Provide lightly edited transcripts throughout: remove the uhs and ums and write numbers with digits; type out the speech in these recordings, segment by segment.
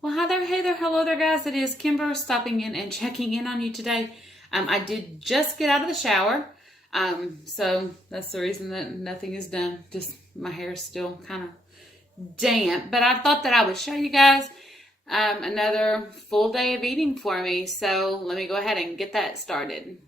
Well, hi there, hey there, hello there, guys. It is Kimber stopping in and checking in on you today. I did just get out of the shower, so that's the reason that nothing is done. Just my hair is still kind of damp, but I thought that I would show you guys another full day of eating for me. So let me go ahead and get that started.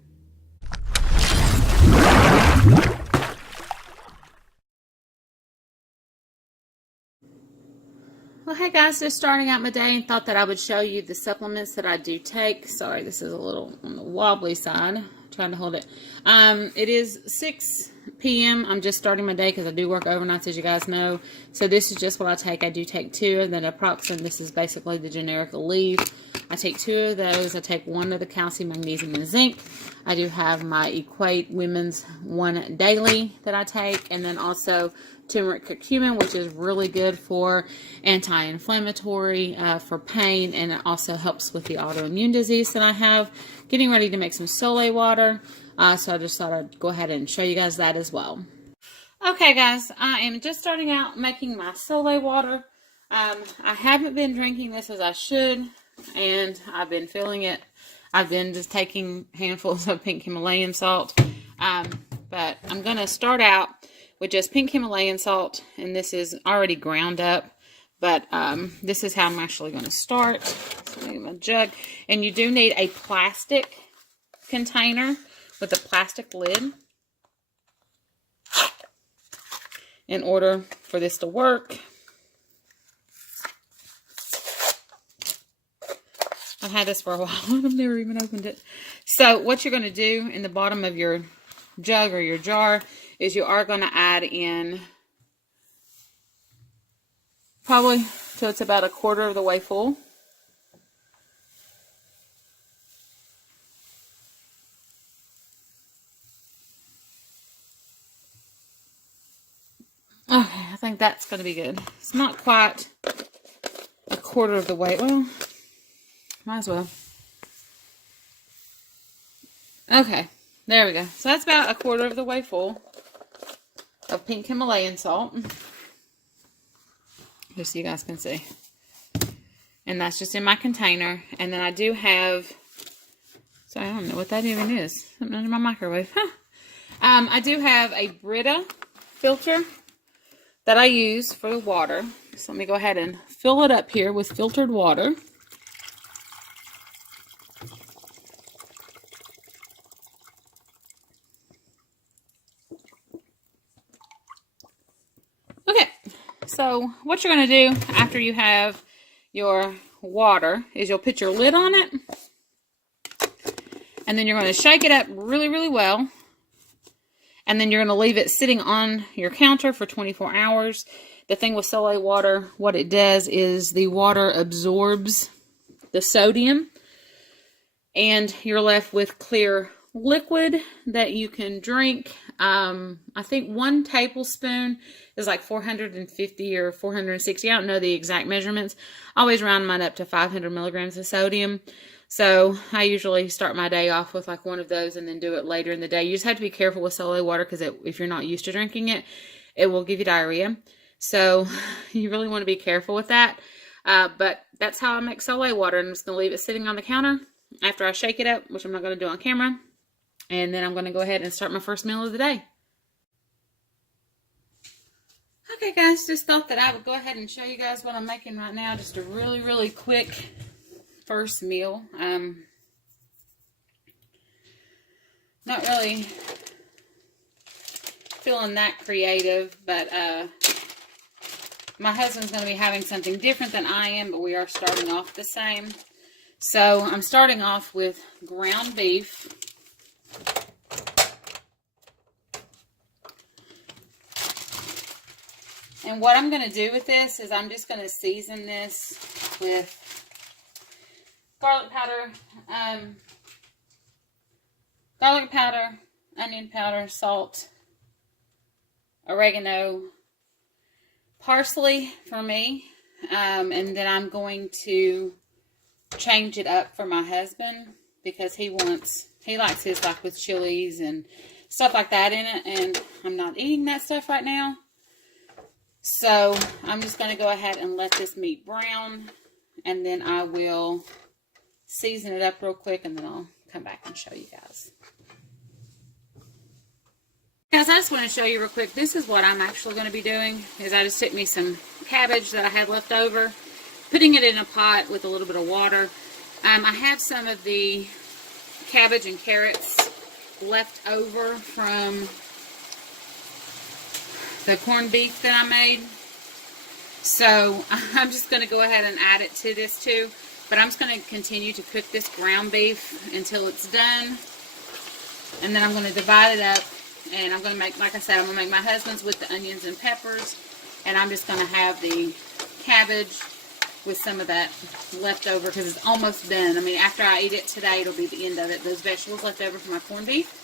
Well, hey guys, just starting out my day and thought that I would show you the supplements that I do take. Sorry, this is a little on the wobbly side. I'm trying to hold it. It is 6 p.m. I'm just starting my day because I do work overnights, as you guys know. So this is just what I take. I do take 2, and then Aproxin. This is basically the generic Aleve. I take 2 of those. I take 1 of the calcium, magnesium, and zinc. I do have my Equate Women's 1 daily that I take, and then also turmeric curcumin, which is really good for anti-inflammatory, for pain, and it also helps with the autoimmune disease that I have. Getting ready to make some Soleil water, so I just thought I'd go ahead and show you guys that as well. Okay guys, I am just starting out making my Soleil water. I haven't been drinking this as I should, and I've been feeling it. I've been just taking handfuls of pink Himalayan salt, but I'm going to start out with just pink Himalayan salt, and this is already ground up, but this is how I'm actually going to start. So I need my jug, and you do need a plastic container with a plastic lid in order for this to work. I've had this for a while and I've never even opened it. So what you're going to do in the bottom of your jug or your jar is you are going to add in probably till it's about 1/4 of the way full. Okay, I think that's going to be good. It's not quite 1/4 of the way. Well, might as well. Okay, there we go. So that's about 1/4 of the way full of pink Himalayan salt. Just so you guys can see. And that's just in my container. And then I do have, sorry, I don't know what that even is. Something under my microwave. Huh. I do have a Brita filter that I use for the water. So let me go ahead and fill it up here with filtered water. Okay, so what you're going to do after you have your water is you'll put your lid on it, and then you're going to shake it up really, really well, and then you're going to leave it sitting on your counter for 24 hours. The thing with Soleil water, what it does is the water absorbs the sodium, and you're left with clear liquid that you can drink. I think 1 tablespoon is like 450 or 460. I don't know the exact measurements. I always round mine up to 500 milligrams of sodium. So I usually start my day off with like 1 of those and then do it later in the day. You just have to be careful with Soleil water because if you're not used to drinking it, it will give you diarrhea. So you really want to be careful with that. But that's how I make Soleil water. I'm just going to leave it sitting on the counter after I shake it up, which I'm not going to do on camera. And then I'm going to go ahead and start my first meal of the day. Okay guys, just thought that I would go ahead and show you guys what I'm making right now. Just a really, really quick first meal. Not really feeling that creative, but my husband's going to be having something different than I am, but we are starting off the same. So I'm starting off with ground beef. And what I'm going to do with this is I'm just going to season this with garlic powder, onion powder, salt, oregano, parsley for me, and then I'm going to change it up for my husband because he likes his like with chilies and stuff like that in it, and I'm not eating that stuff right now. So I'm just going to go ahead and let this meat brown and then I will season it up real quick, and then I'll come back and show you guys. Guys, I just want to show you real quick. This is what I'm actually going to be doing. Is I just took me some cabbage that I had left over, putting it in a pot with a little bit of water. I have some of the cabbage and carrots left over from the corned beef that I made. So I'm just going to go ahead and add it to this too. But I'm just going to continue to cook this ground beef until it's done. And then I'm going to divide it up. And I'm going to make, like I said, I'm going to make my husband's with the onions and peppers. And I'm just going to have the cabbage with some of that left over because it's almost done. I mean, after I eat it today, it'll be the end of it. Those vegetables left over from my corned beef.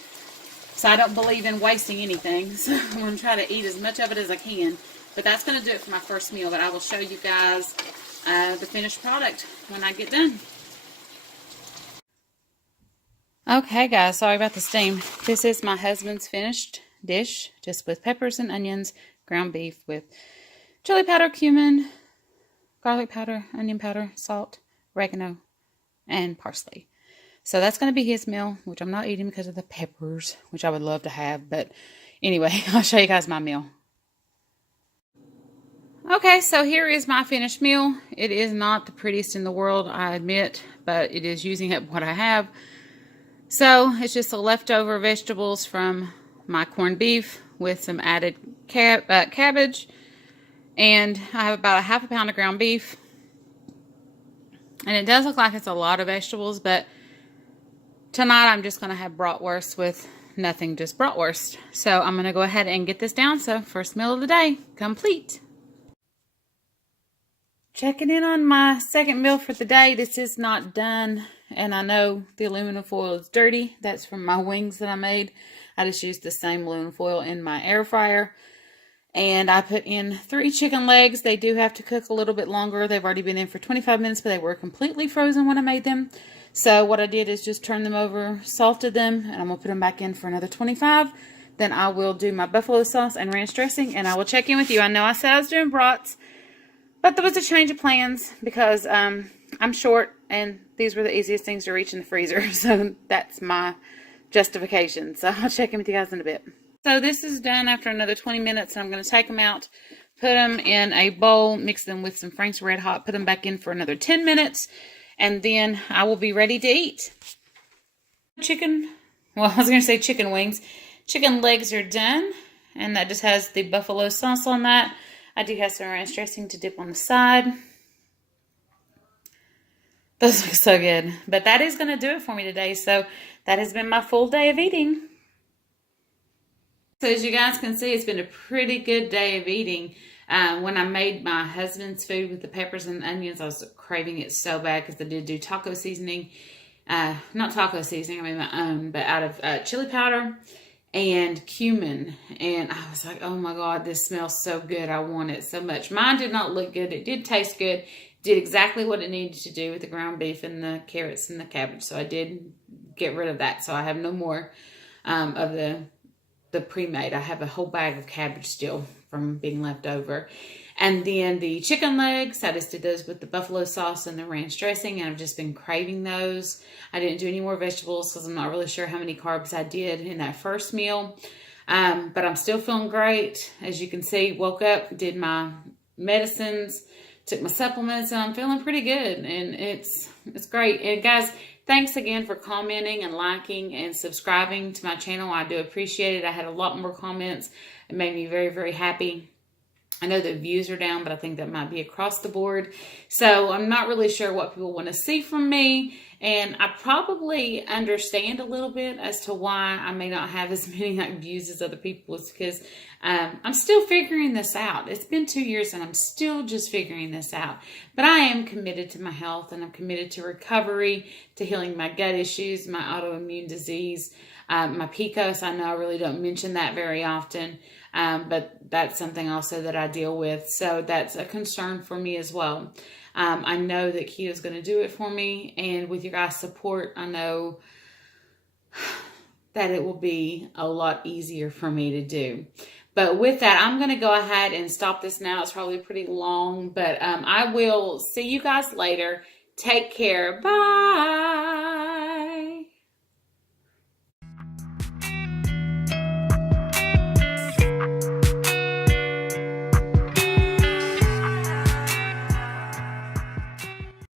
So I don't believe in wasting anything. So I'm going to try to eat as much of it as I can. But that's going to do it for my first meal. But I will show you guys the finished product when I get done. Okay, guys, sorry about the steam. This is my husband's finished dish, just with peppers and onions, ground beef with chili powder, cumin, garlic powder, onion powder, salt, oregano, and parsley. So that's going to be his meal, which I'm not eating because of the peppers, which I would love to have. But anyway, I'll show you guys my meal. Okay, so here is my finished meal. It is not the prettiest in the world, I admit, but it is using up what I have. So it's just the leftover vegetables from my corned beef with some added cabbage. And I have about a half a pound of ground beef. And it does look like it's a lot of vegetables, but tonight I'm just going to have bratwurst with nothing, just bratwurst. So I'm going to go ahead and get this down. So first meal of the day, complete. Checking in on my second meal for the day. This is not done. And I know the aluminum foil is dirty. That's from my wings that I made. I just used the same aluminum foil in my air fryer. And I put in 3 chicken legs. They do have to cook a little bit longer. They've already been in for 25 minutes, but they were completely frozen when I made them. So what I did is just turn them over, salted them, and I'm going to put them back in for another 25. Then I will do my buffalo sauce and ranch dressing, and I will check in with you. I know I said I was doing brats, but there was a change of plans because I'm short, and these were the easiest things to reach in the freezer. So that's my justification. So I'll check in with you guys in a bit. So this is done after another 20 minutes. And I'm going to take them out, put them in a bowl, mix them with some Frank's Red Hot, put them back in for another 10 minutes. And then I will be ready to eat. Chicken wings. Chicken legs are done. And that just has the buffalo sauce on that. I do have some ranch dressing to dip on the side. Those look so good. But that is going to do it for me today. So that has been my full day of eating. So as you guys can see, it's been a pretty good day of eating. When I made my husband's food with the peppers and onions, I was craving it so bad because I did do taco seasoning. Not taco seasoning, I mean my own, but out of chili powder and cumin. And I was like, oh my God, this smells so good. I want it so much. Mine did not look good. It did taste good. Did exactly what it needed to do with the ground beef and the carrots and the cabbage. So I did get rid of that. So I have no more of the pre-made. I have a whole bag of cabbage still from being left over. And then the chicken legs, I just did those with the buffalo sauce and the ranch dressing, and I've just been craving those. I didn't do any more vegetables because I'm not really sure how many carbs I did in that first meal. But I'm still feeling great. As you can see, woke up, did my medicines, took my supplements, and I'm feeling pretty good. And it's great. And guys, thanks again for commenting and liking and subscribing to my channel. I do appreciate it. I had a lot more comments. It made me very, very happy. I know the views are down, but I think that might be across the board. So I'm not really sure what people want to see from me. And I probably understand a little bit as to why I may not have as many views as other people. It's because I'm still figuring this out. It's been 2 years and I'm still just figuring this out. But I am committed to my health, and I'm committed to recovery, to healing my gut issues, my autoimmune disease, my PCOS. I know I really don't mention that very often. But that's something also that I deal with. So that's a concern for me as well. I know that keto is going to do it for me. And with your guys' support, I know that it will be a lot easier for me to do. But with that, I'm going to go ahead and stop this now. It's probably pretty long, but I will see you guys later. Take care. Bye.